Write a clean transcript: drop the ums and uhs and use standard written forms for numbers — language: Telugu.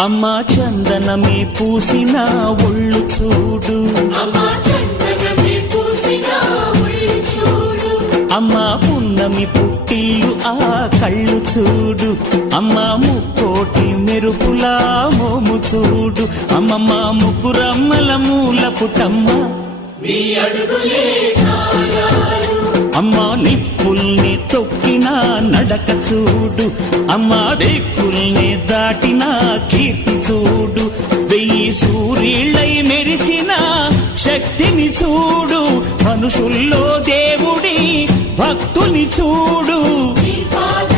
అమ్మా చందనమే పూసిన ఒళ్ళు చూడు, అమ్మా పున్నమి పుట్టిల్లు ఆ కళ్ళు చూడు, అమ్మా ముక్కోటి మెరుపులా మోము చూడు, అమ్మమ్మ ముగ్గురమ్మల మూల పుటమ్మ అమ్మా నిప్పుల్ని తొక్కిన నడక చూడు, అమ్మా దిక్కుల్ని దాటిన కీర్తి చూడు, 1000 సూర్యుళ్ళై మెరిసిన శక్తిని చూడు, మనుషుల్లో దేవుడి భక్తుని చూడు.